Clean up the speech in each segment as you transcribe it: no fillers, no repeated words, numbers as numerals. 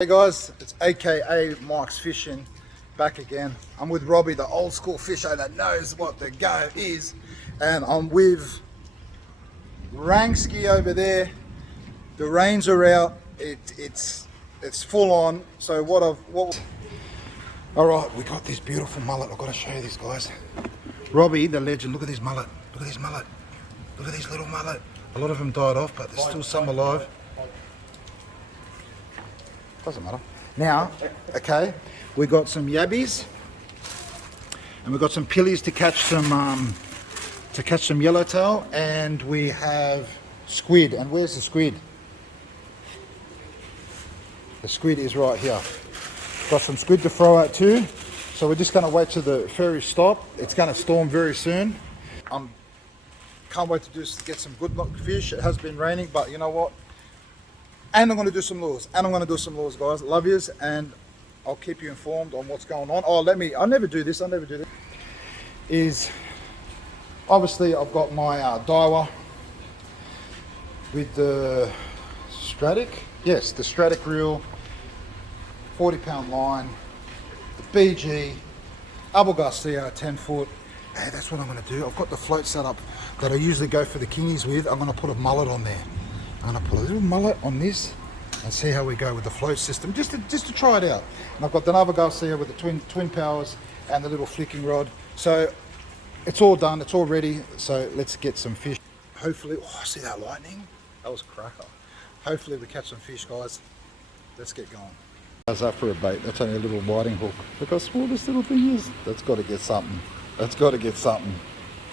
Hey guys, it's AKA Mike's Fishing back again. I'm with Robbie, the old school fisher that knows what the go is, and I'm with Rangsky over there. The rains are out. It's full on. So all right, we got this beautiful mullet. I've got to show you this, guys. Robbie, the legend. Look at this mullet. Look at this mullet. Look at this little mullet. A lot of them died off, but there's still some alive. Doesn't matter. Now, okay, we got some yabbies, and we've got some pillies to catch some yellowtail, and we have squid. And where's the squid? The squid is right here. Got some squid to throw out too. So we're just going to wait till the ferry stop. It's going to storm very soon. Can't wait to get some good fish. It has been raining, but you know what? And I'm going to do some lures. Guys. Love yous, and I'll keep you informed on what's going on. I never do this. Is obviously I've got my Daiwa with the Stratic. Yes, the Stratic reel, 40-pound line, the BG, Abu Garcia 10 foot. Hey, that's what I'm going to do. I've got the float set up that I usually go for the kingies with. I'm going to put a mullet on there. I'm going to put a little mullet on this and see how we go with the float system, just to try it out. And I've got the Nava Garcia with the twin powers and the little flicking rod. So it's all done, it's all ready. So let's get some fish. Hopefully, see that lightning? That was a cracker. Hopefully we catch some fish, guys. Let's get going. How's that for a bait? That's only a little whiting hook. Look how small this little thing is. That's got to get something.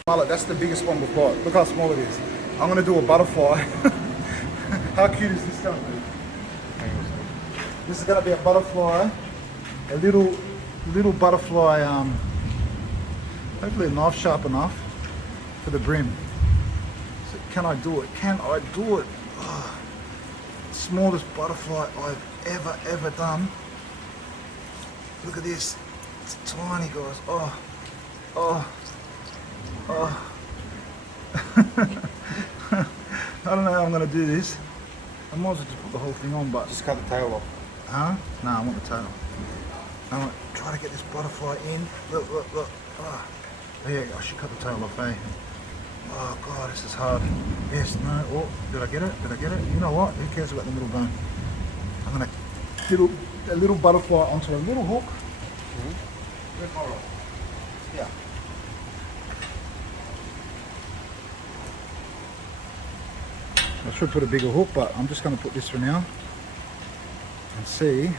Mullet, that's the biggest one we've got. Look how small it is. I'm going to do a butterfly. How cute is this going to be? This is going to be a butterfly, a little butterfly, hopefully a knife sharp enough for the brim. So can I do it? Oh, smallest butterfly I've ever done. Look at this, it's tiny, guys. Oh. I don't know how I'm going to do this. I might as well just put the whole thing on, but... Just cut the tail off. Huh? No, I want the tail. I want to try to get this butterfly in. Look. Oh. There you go. I should cut the tail off, eh? Oh, God, this is hard. Yes, no. Oh, did I get it? You know what? Who cares about the middle bone? I'm going to do a little butterfly onto a little hook. Where's my rod? Yeah. I should put a bigger hook, but I'm just going to put this for now and see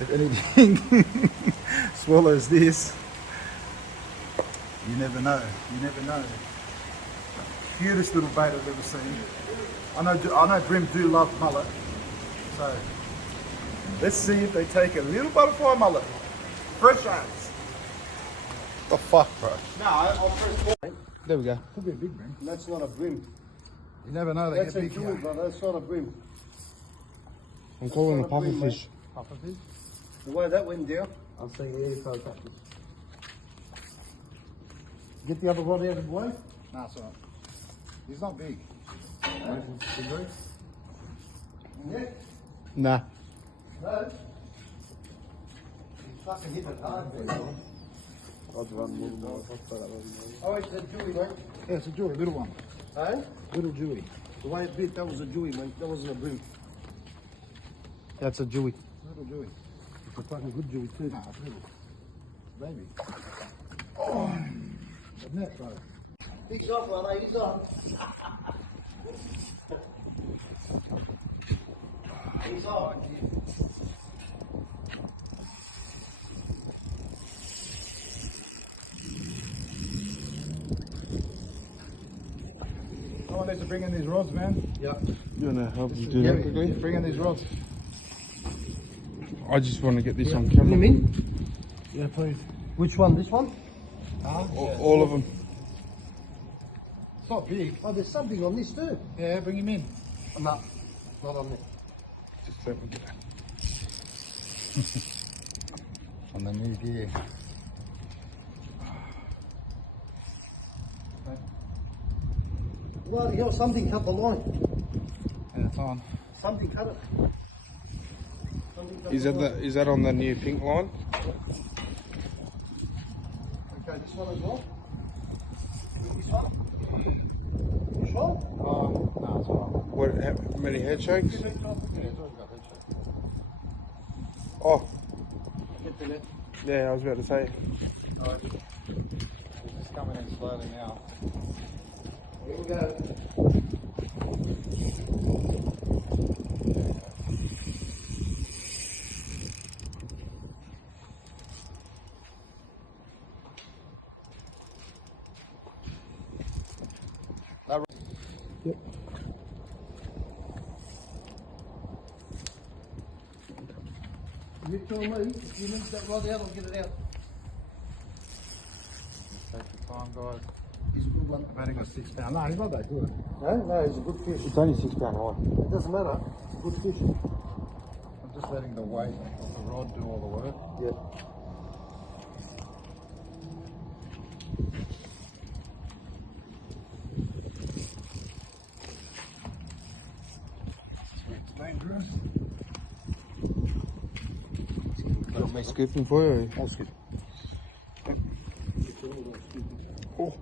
if anything swallows this. You never know. Cutest little bait I've ever seen. I know brim do love mullet, so let's see if they take a little butterfly mullet. Fresh eyes. The fuck, bro? No, I'll press. There we go. Could be a big brim. That's not a brim. You never know. They That's get a big. jewel, brother. That's not a brim. I'm calling a pufferfish. Pufferfish? The way that went down. I'll see you if I catch it. Get the other rod out of the way. Nah, it's alright. He's not big. Stingray? Yeah. Nah. No. You fucking hit it hard, man. I'd run more. Oh, it's a dewy, mate. Yeah, it's a jewel, little one. Eh? Little dewy. The way it bit, that was a dewy, mate. That wasn't a brim. That's a dewy. Little dewy. It's a fucking good dewy, too. Nah, it's little. Baby. Oh, the net, bro. He's off, brother. He's off. He's off. Someone needs to bring in these rods, man. Yep. You want to help me do that quickly? Bring in these rods. I just want to get this on What do you camera. mean? Yeah, please. Which one? This one? Huh? All of them. It's not big. Oh, there's something on this too. Yeah, bring him in. No, not on there. Just let me get that. On the new gear. Bloody hell, something cut the line. Yeah, it's on. Something cut it. Is that on the new pink line? Okay, this one as well. This one. This one. No, it's alright. What? How many head shakes? Yeah, it's always got head shake. Oh, Get the net. yeah. I was about to say. It's just coming in slowly now. Here we go. Yep. You tell me, if you need that rod out, I'll get it out. Take your time, guys. He's a good one. I've only got 6 pounds. No, he's not that good. No, he's a good fish. It's only 6 pound line. It doesn't matter. It's a good fish. I'm just letting the weight of the rod do all the work. Yep. It's dangerous. Got me scooping for you. I'll skip. Oh.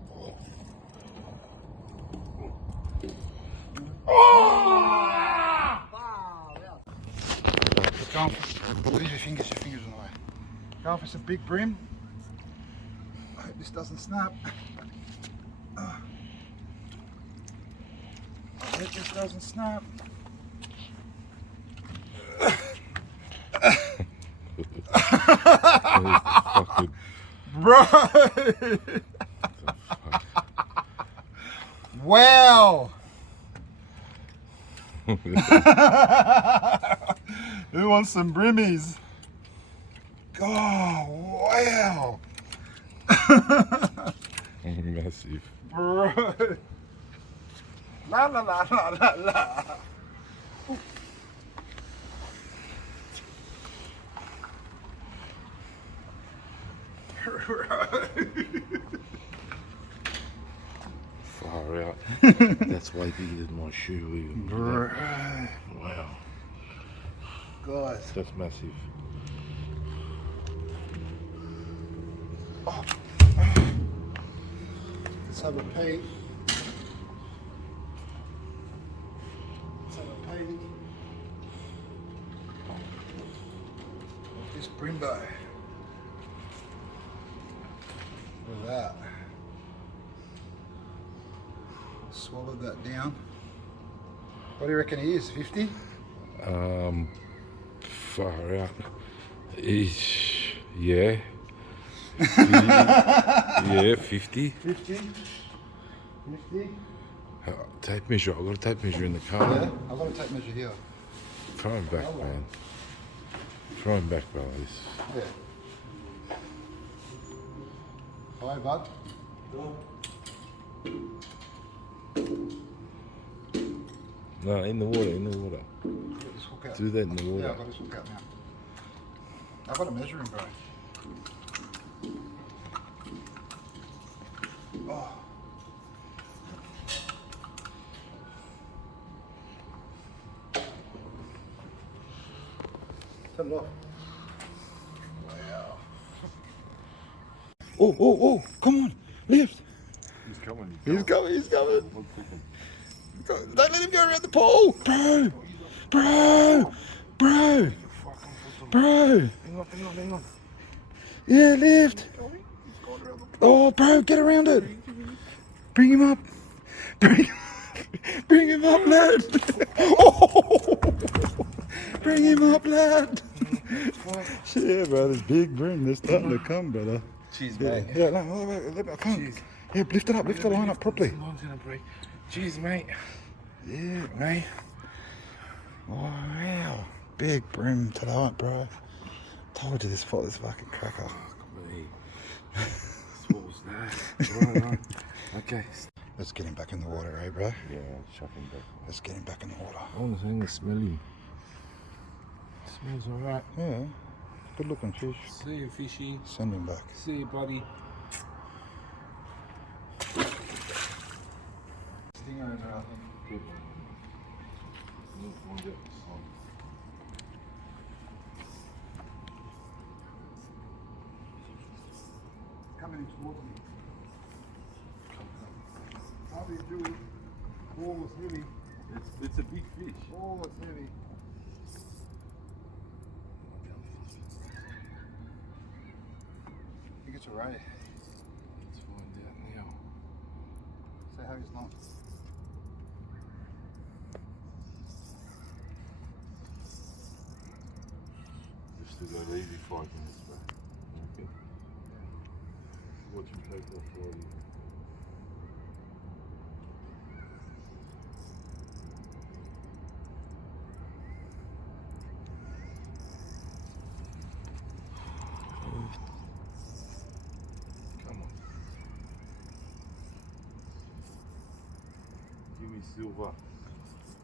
Going for, leave your fingers in the way. Going for some big brim. I hope this doesn't snap. I hope this doesn't snap. Fucking Bro! Wow! Who wants some brimmies? Oh, wow! massive. Bro! La la la la la la! Far out. That's way bigger than my shoe. Even. Bro. Wow. Guys. That's massive. Let's have a peek. Let's have a peek. Of this brimbo. Look at that. Swallowed that down. What do you reckon he is? 50? Far out. Yeah. Yeah, 50. 50? 50? Tape measure. I've got a tape measure in the car. Yeah, I've got a tape measure here. Throw him back, man. Throw him back, bro. Yeah. Hi, bud. No, in the water, in the water. Get this hook out. Do that in the Yeah, water. I've got this hook out now. I've got to measure him, bro. Oh. Turn it off. Wow. Oh, come on, lift. He's coming. He's coming. Don't let him go around the pole. Bro. Hang on. Yeah, lift. Oh, bro, get around it. Bring him up. Bring him up, lad. Oh, bring him up, lad. Yeah, bro, this big brim, they're starting to come, brother. Cheers, Yeah, mate. yeah, no, wait, I can't. Cheers. Yeah, lift it up, lift the line up properly. Line's gonna break. Cheers, mate. Yeah, mate. Oh, wow. Big brim tonight, bro. Told you this fucking cracker. What's that? Right. Okay. Let's get him back in the water, eh, bro? Yeah, chuck him back. Let's get him back in the water. I want to hang and smell him. Smells alright. Yeah, good looking fish. See you, fishy. Send him back. See you, buddy. Stingrays are, I think. Good. coming in towards me. How do you do it? Oh, it's heavy. It's a big fish. Oh, it's heavy. I think it's a ray. Let's find out now. See how he's not. Just still got easy 5 minutes, bro. Okay. Watch him take off for you. Come on. Give me silver.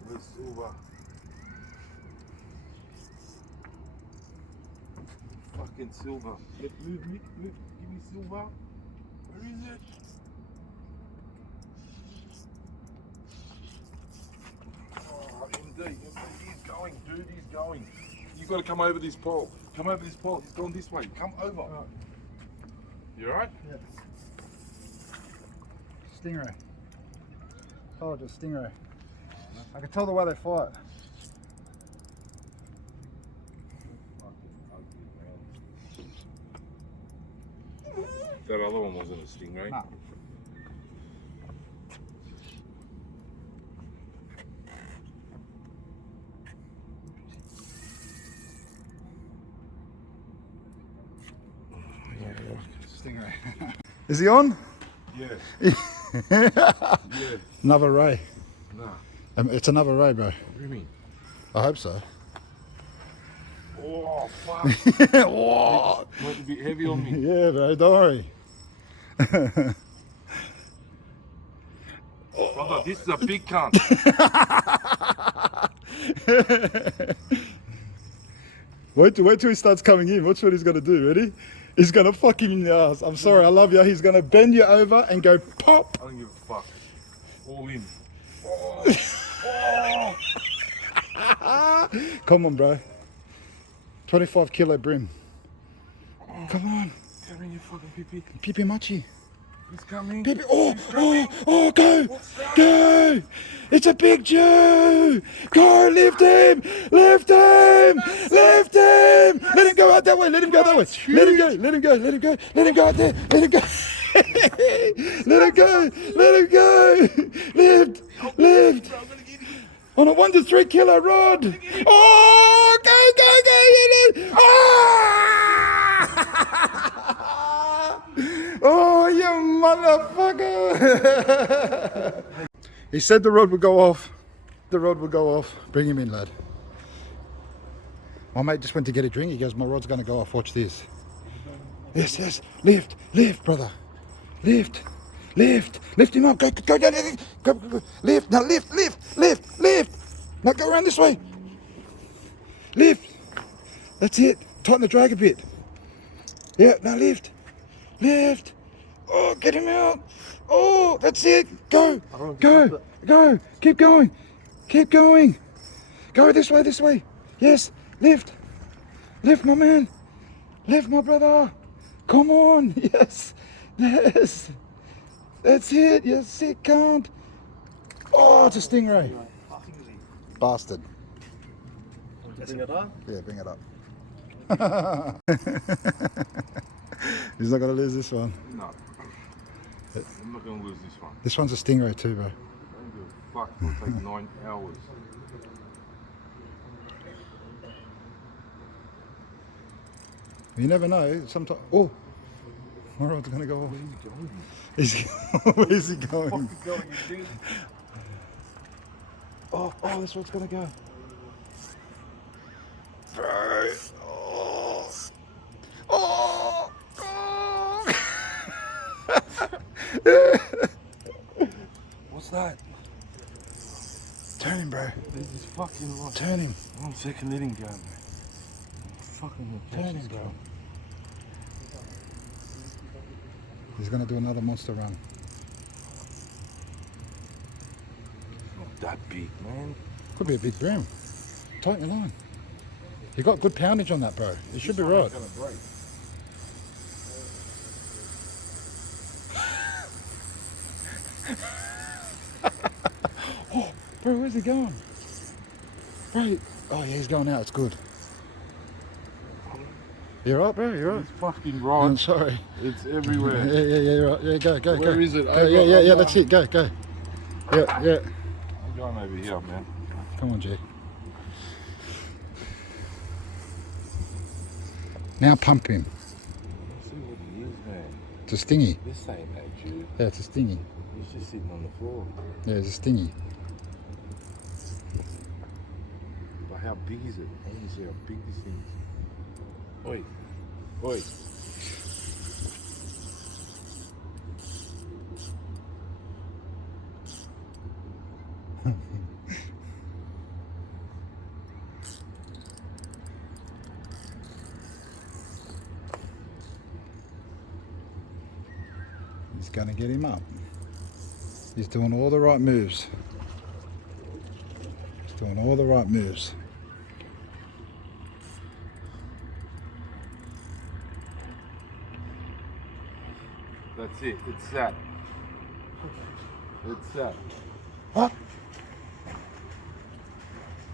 Where's silver? Fucking silver. Move. Give me silver. Where is it? Oh, MD, he's going, dude, he's going. You got to come over this pole. Come over this pole. He's gone this way. Come over. Right. You alright? Yeah. Stingray. Oh, just stingray. I can tell the way they fight. That other one wasn't a stingray. Nah. Stingray. Is he on? Yeah. Yeah. Another ray. Nah. It's another ray, bro. What do you mean? I hope so. Oh, fuck. Whoa. Might be heavy on me. Yeah, bro, don't worry. Brother, this is a big cunt. Wait till he starts coming in. Watch what he's gonna do. Ready? He's gonna fuck him in the ass. I'm sorry, I love you. He's gonna bend you over and go pop. I don't give a fuck. All in. Oh. Oh. Come on, bro. 25 kilo brim. Come on. Come in, you fucking pee-pee. Pipi machi. He's coming. Pipi. Oh, go. Go. It's a big Jew. Go, lift him. Lift him. Lift him. Let him go out that way. Let him go that way. Let him go. Let him go. Let him go. Let him go out there. Let him go. Let him go. Let him go. Lift. Lift. On a 1 to 3 kilo rod. Oh, go. Ah! Oh, you motherfucker. He said the rod would go off. The rod would go off. Bring him in, lad. My mate just went to get a drink. He goes, my rod's going to go off. Watch this. Yes. Lift, brother. Lift him up. Go. Lift. Now lift. Now go around this way. Lift. That's it. Tighten the drag a bit. Yeah, now lift. Oh, get him out. Oh, that's it. Go. Keep going. Go this way. Yes, lift, my man. Lift, my brother. Come on. Yes. That's it. You sick cunt. Oh, it's a stingray. Bastard. Bring it up. Yeah, bring it up. He's not going to lose this one. No. I'm not going to lose this one. This one's a stingray too, bro. I don't give a fuck. It'll take 9 hours. You never know. Sometimes. Oh, my rod's going to go off. Where are you going? Where's he going? Fuck you going, you dude? Oh, this rod's going to go. Bro. Oh. What's that? Turn him, bro. This is fucking right. Turn him. 1 second, let him go, man. Fucking Turn him, bro. He's going to do another monster run. Not that big, man. Could be a big brim. Tighten your line. You got good poundage on that, bro. It should be right. Gonna break. Bro, where's he going? Bro, oh yeah, he's going out. It's good. You right, bro? You right? It's fucking I'm right. sorry. It's everywhere. Yeah, you're right. Yeah, go, go, go. Where is it? Yeah, that's it. Go, go. Yeah. I'm going over here, man. Come on, G. Now pump him. Let's see what he is, man. It's a stingy. This ain't that dude. Yeah, it's a stingy. He's just sitting on the floor. Yeah, it's a stingy. But how big is it? I want to see how big this thing is. Oi. Oi. He's going to get him up. He's doing all the right moves. He's doing all the right moves. That's it. It's that. It's that. What?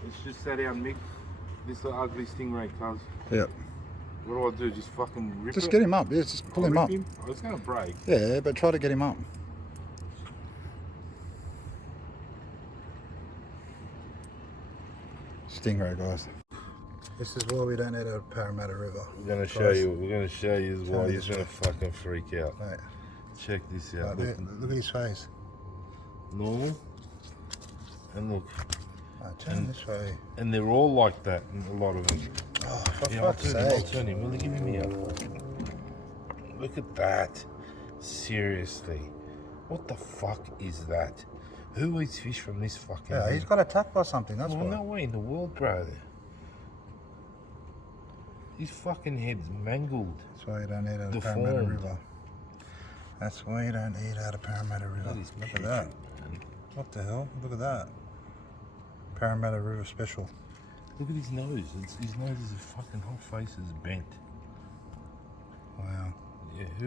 It's just sat down, Mick. This is the ugly stingray, cuz. Yep. What do I do? Just fucking rip it? Just get him up. Yeah, just pull him Rip up. Oh, it's going to break. Yeah, but try to get him up. Stingray, guys. This is why we don't eat at Parramatta River. We're gonna show Guys, you. We're gonna show you Show why me he's this gonna fucking freak out. Right. Check this Right out. there. Look at his face. Normal. And look, Right, turn this way. and they're all like that. A lot of them. Oh, for Yeah, I'll fuck's turn him. I'll sake. turn him. Will he give me a? Look at that. Seriously, what the fuck is that? Who eats fish from this fucking? Yeah, thing? he's got attacked by something, that's Well, why. no way in the world, bro. His fucking head's mangled. That's why you don't eat out of Parramatta Deformed. River. That's why you don't eat out of Parramatta River. That is Look at that. man. What the hell? Look at that. Parramatta River special. Look at his nose. His nose is a fucking whole face is bent. Wow. Yeah. Who